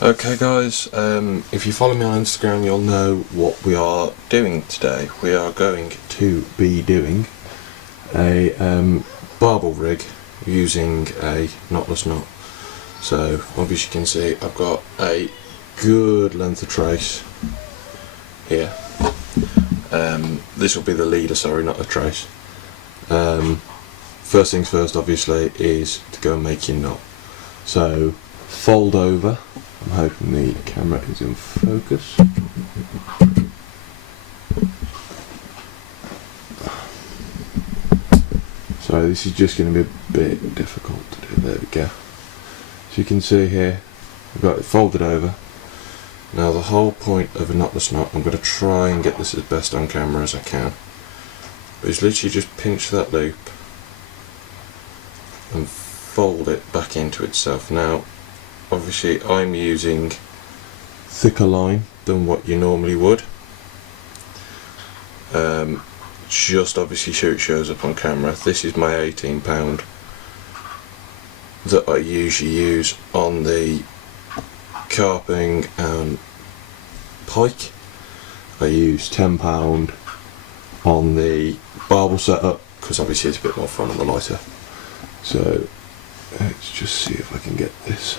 Okay guys, if you follow me on Instagram you'll know what we are doing today. We are going to be doing a barbel rig using a knotless knot. So obviously you can see I've got a good length of trace here. This will be the leader, sorry, not a trace. First things first obviously is to go and make your knot. So fold over. I'm hoping the camera is in focus. So this is just going to be a bit difficult to do. There we go. So you can see here I've got it folded over. Now the whole point of a knotless knot, I'm going to try and get this as best on camera as I can, is literally just pinch that loop and fold it back into itself. Now obviously I'm using thicker line than what you normally would, just obviously so it shows up on camera. This is my 18 that I usually use on the carping and pike. I use £10 on the barbel setup because obviously it's a bit more fun on the lighter. So let's just see if I can get this.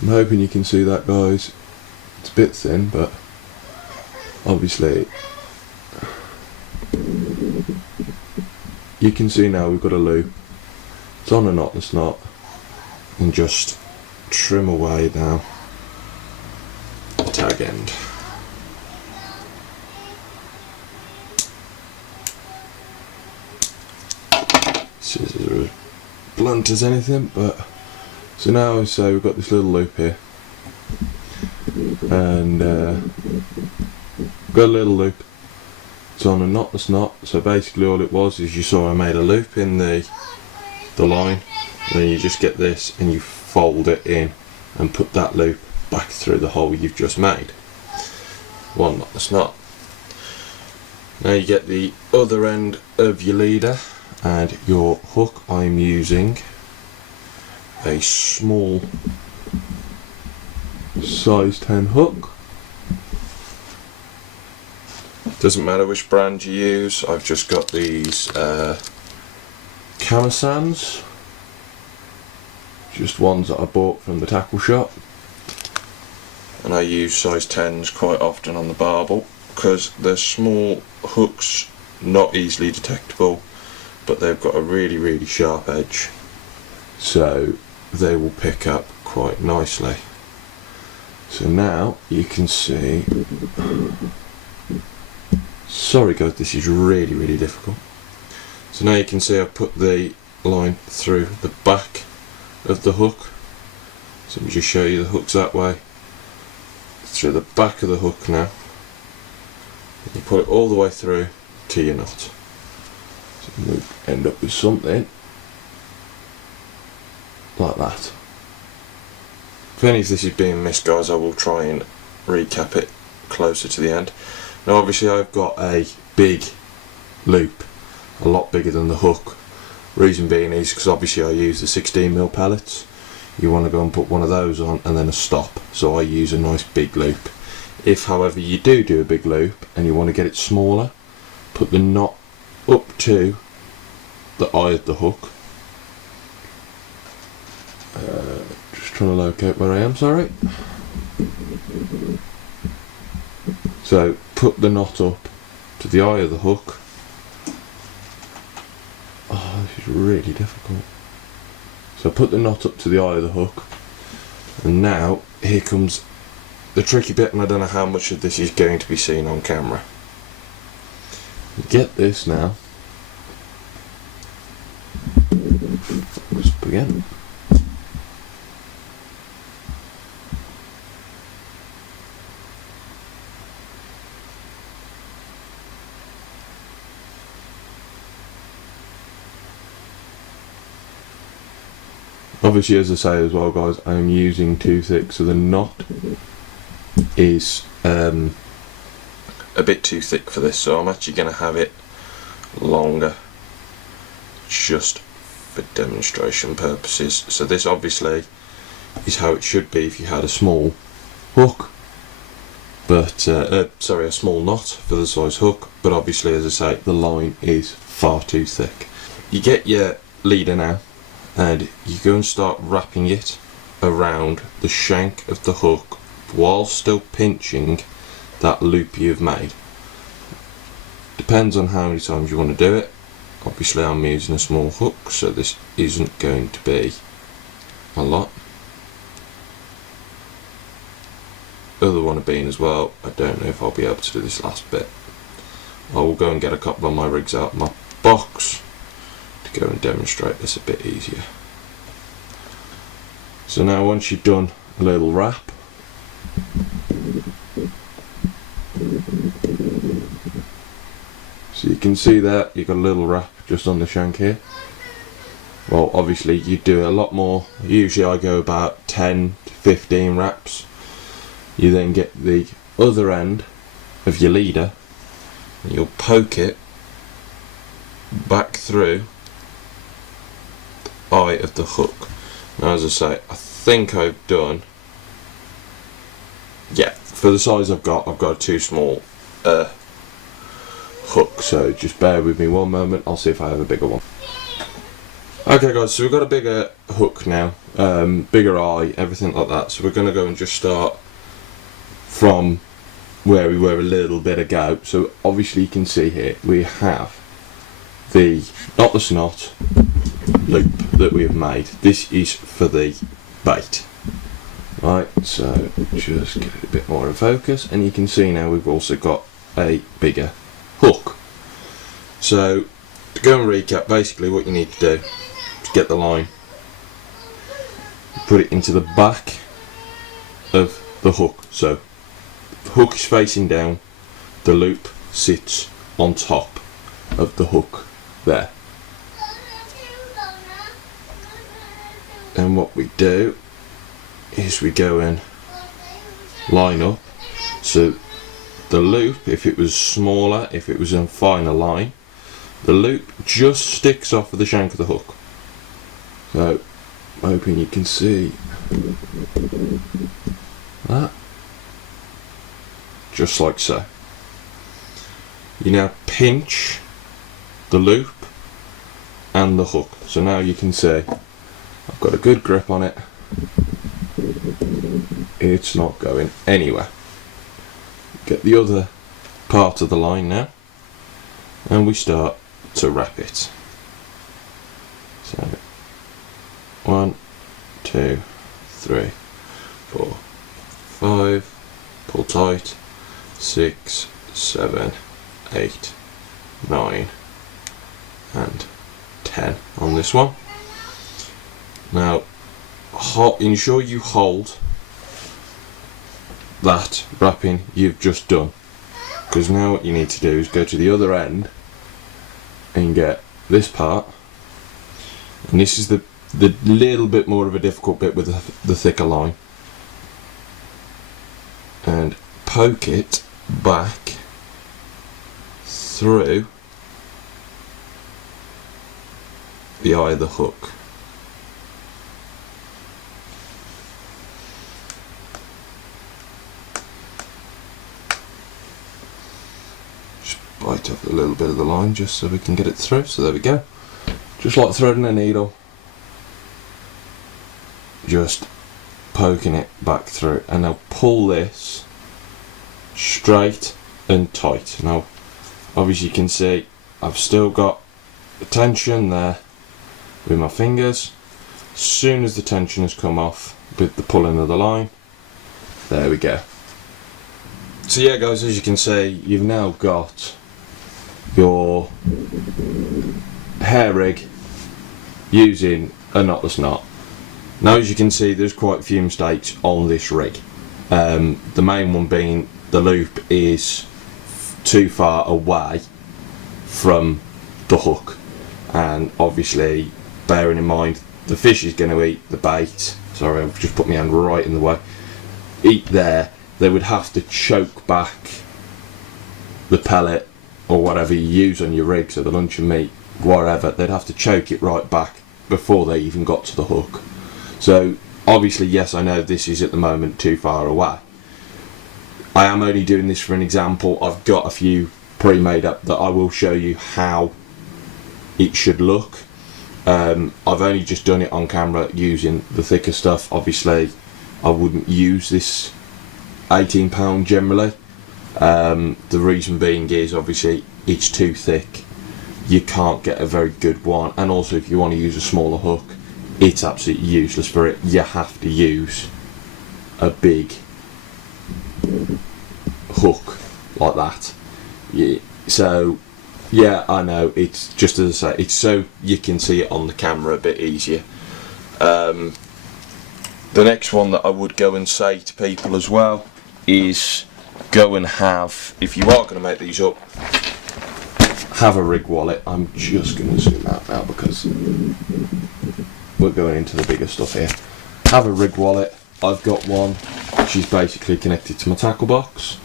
I'm hoping you can see that, guys. It's a bit thin, but obviously you can see now we've got a loop. It's on a knotless knot, and just trim away now the tag end. Scissors are as blunt as anything, but so now I say we've got this little loop here, and got a little loop. It's on a knotless knot, so basically all it was is you saw I made a loop in the line, and then you just get this and you fold it in and put that loop back through the hole you've just made. One knotless knot. Now you get the other end of your leader and your hook. I'm using a small size 10 hook. Doesn't matter which brand you use. I've just got these Camasans, just ones that I bought from the tackle shop, and I use size 10s quite often on the barbel because they're small hooks, not easily detectable, but they've got a really sharp edge, so they will pick up quite nicely. So now you can see, sorry guys, this is really difficult. So now you can see I've put the line through the back of the hook. So let me just show you the hooks that way. Through the back of the hook now. And you put it all the way through to your knot. So we'll end up with something like that. If any of this is being missed, guys, I will try and recap it closer to the end. Now obviously I've got a big loop, a lot bigger than the hook. Reason being is because obviously I use the 16mm pellets. You want to go and put one of those on and then a stop, so I use a nice big loop. If however you do a big loop and you want to get it smaller, put the knot up to the eye of the hook. Just trying to locate where I am, sorry. So put the knot up to the eye of the hook. Oh, this is really difficult. So put the knot up to the eye of the hook, and now here comes the tricky bit, and I don't know how much of this is going to be seen on camera. Get this now. Focus up again. Obviously, as I say as well, guys, I am using too thick, so the knot is a bit too thick for this, so I'm actually going to have it longer, just for demonstration purposes. So this obviously is how it should be if you had a small hook, but sorry, a small knot for the size hook, but obviously, as I say, the line is far too thick. You get your leader now and you go and start wrapping it around the shank of the hook while still pinching that loop you've made. Depends on how many times you want to do it. Obviously I'm using a small hook, so this isn't going to be a lot. Other one of being as well, I don't know if I'll be able to do this last bit. I will go and get a couple of my rigs out of my box to go and demonstrate this a bit easier. So now once you've done a little wrap, so you can see there you've got a little wrap just on the shank here. Well, obviously you do a lot more. Usually I go about 10 to 15 wraps. You then get the other end of your leader and you'll poke it back through the eye of the hook. Now, as I say, I think I've done, yeah, for the size I've got too small hook, so just bear with me one moment, I'll see if I have a bigger one. Okay guys, so we've got a bigger hook now, bigger eye, everything like that, so we're going to go and just start from where we were a little bit ago. So obviously you can see here we have the knotless knot loop that we have made. This is for the bait, right? So just get it a bit more in focus, and you can see now we've also got a bigger hook. So to go and recap, basically what you need to do is get the line, put it into the back of the hook. So the hook is facing down, the loop sits on top of the hook there. And what we do is we go and line up. So the loop, if it was smaller, if it was a finer line, the loop just sticks off of the shank of the hook. So I'm hoping you can see that. Just like so. You now pinch the loop and the hook. So now you can see I've got a good grip on it. It's not going anywhere. Get the other part of the line now and we start to wrap it. So 1, 2, 3, 4, 5, pull tight, 6, 7, 8, 9 and 10 on this one. Now ensure you hold that wrapping you've just done, because now what you need to do is go to the other end and get this part, and this is the little bit more of a difficult bit with the thicker line, and poke it back through the eye of the hook. Just bite off a little bit of the line just so we can get it through. So there we go. Just like threading a needle, just poking it back through, and now pull this straight and tight. Now obviously you can see I've still got the tension there with my fingers. As soon as the tension has come off with the pulling of the line, there we go. So yeah guys, as you can see, you've now got your hair rig using a knotless knot. Now as you can see, there's quite a few mistakes on this rig. The main one being the loop is too far away from the hook, and obviously bearing in mind the fish is going to eat the bait. Sorry, I've just put my hand right in the way. Eat there, they would have to choke back the pellet or whatever you use on your rig, so the luncheon meat, whatever, they'd have to choke it right back before they even got to the hook. So obviously, yes, I know this is at the moment too far away. I am only doing this for an example. I've got a few pre-made up that I will show you how it should look. I've only just done it on camera using the thicker stuff. Obviously I wouldn't use this £18 generally. The reason being is obviously it's too thick, you can't get a very good one, and also if you want to use a smaller hook, it's absolutely useless for it. You have to use a big hook like that. Yeah, so yeah, I know, it's just, as I say, it's so you can see it on the camera a bit easier. The next one that I would go and say to people as well is go and have, if you are going to make these up, have a rig wallet. I'm just going to zoom out now because we're going into the bigger stuff here. Have a rig wallet. I've got one which is basically connected to my tackle box.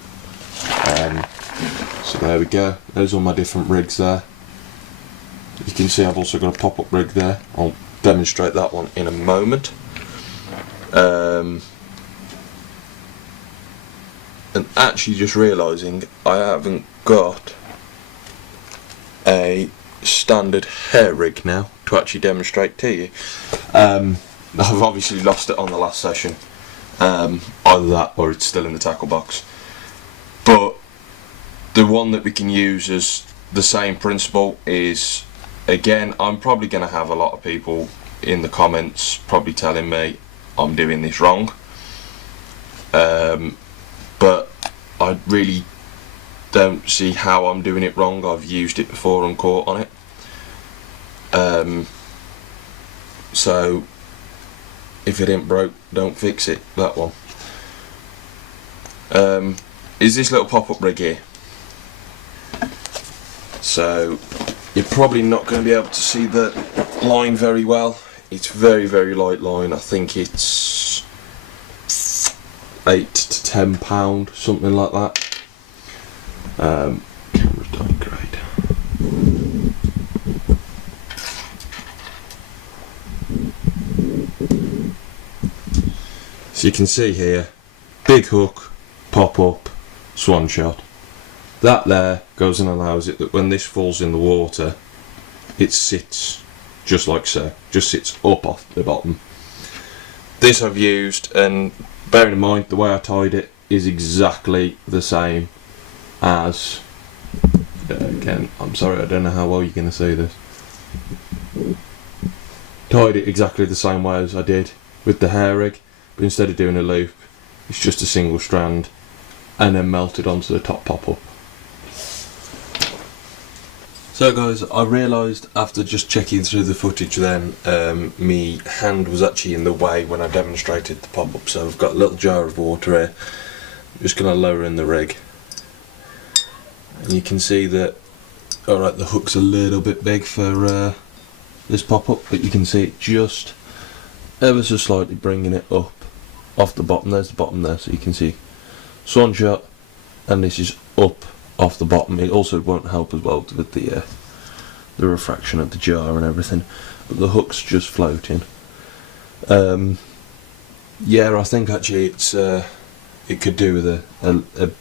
So there we go, those are my different rigs there. You can see I've also got a pop-up rig there. I'll demonstrate that one in a moment. And actually just realising I haven't got a standard hair rig now to actually demonstrate to you. I've obviously lost it on the last session, either that or it's still in the tackle box. But the one that we can use as the same principle is, again, I'm probably going to have a lot of people in the comments probably telling me I'm doing this wrong, but I really don't see how I'm doing it wrong. I've used it before and caught on it. So if it ain't broke, don't fix it, that one. Is this little pop-up rig here. So you're probably not going to be able to see the line very well. It's very, very light line. I think it's 8 to 10 pound, something like that. Camera's done great. So you can see here, big hook, pop up, swan shot. That there goes and allows it that when this falls in the water, it sits just like so, just sits up off the bottom. This I've used, and bearing in mind the way I tied it is exactly the same as, again, I'm sorry, I don't know how well you're going to see this. Tied it exactly the same way as I did with the hair rig, but instead of doing a loop, it's just a single strand and then melted onto the top pop-up. So guys, I realised after just checking through the footage then, my hand was actually in the way when I demonstrated the pop-up, so I've got a little jar of water here. I'm just going to lower in the rig. And you can see that, alright, the hook's a little bit big for this pop-up, but you can see it just ever so slightly bringing it up off the bottom. There's the bottom there, so you can see swan shot, and this is up off the bottom. It also won't help as well with the refraction of the jar and everything, but the hook's just floating. Yeah, I think actually it's it could do with a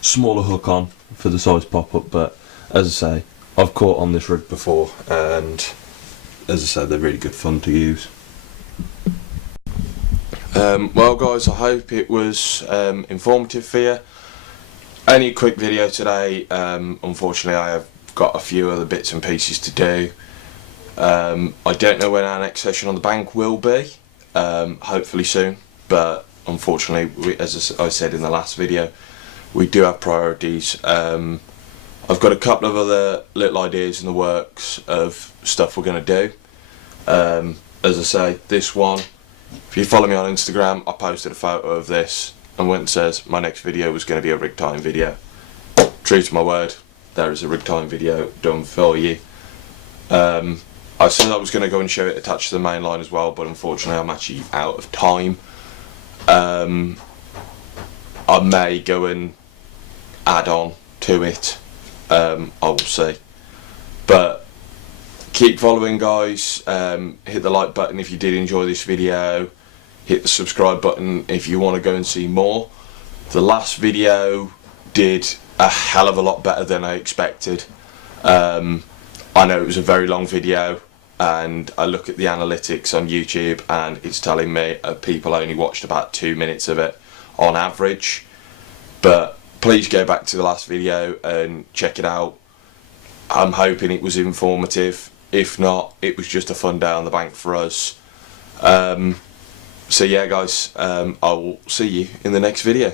smaller hook on for the size pop-up, but as I say, I've caught on this rig before, and as I said, they're really good fun to use. Well guys, I hope it was informative for you. Only a quick video today. Unfortunately I have got a few other bits and pieces to do. I don't know when our next session on the bank will be, hopefully soon, but unfortunately, as I said in the last video, we do have priorities. I've got a couple of other little ideas in the works of stuff we're going to do. As I say, this one, if you follow me on Instagram, I posted a photo of this and went and says my next video was going to be a rig time video. True to my word, there is a rig time video done for you. I said I was going to go and show it attached to the main line as well, but unfortunately I'm actually out of time. I may go and add on to it, I will see. But keep following, guys. Hit the like button if you did enjoy this video. Hit the subscribe button if you want to go and see more. The last video did a hell of a lot better than I expected. I know it was a very long video, and I look at the analytics on YouTube and it's telling me people only watched about 2 minutes of it on average. But please go back to the last video and check it out. I'm hoping it was informative. If not, it was just a fun day on the bank for us. So yeah, guys, I will see you in the next video.